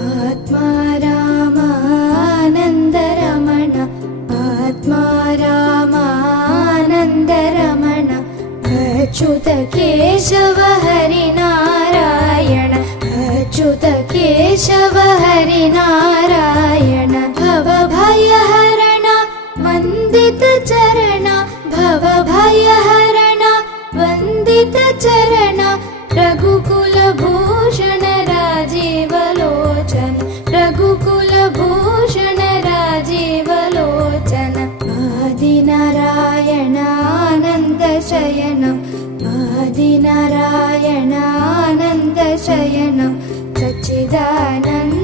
आत्मा रामानन्दरमण आत्मा रामानन्दरमण अच्युत केशव हरिनारायण अच्युत केशव हरिनारायण भवभयहरण वन्दित चरण भवभयहरण वन्दित चरण रघुकुलभूषण राजीवलोचन रघुकुलभूषण राजीवलोचन आदिनारायणानन्दशयनं आदिनारायणानन्दशयनं सच्चिदानन्द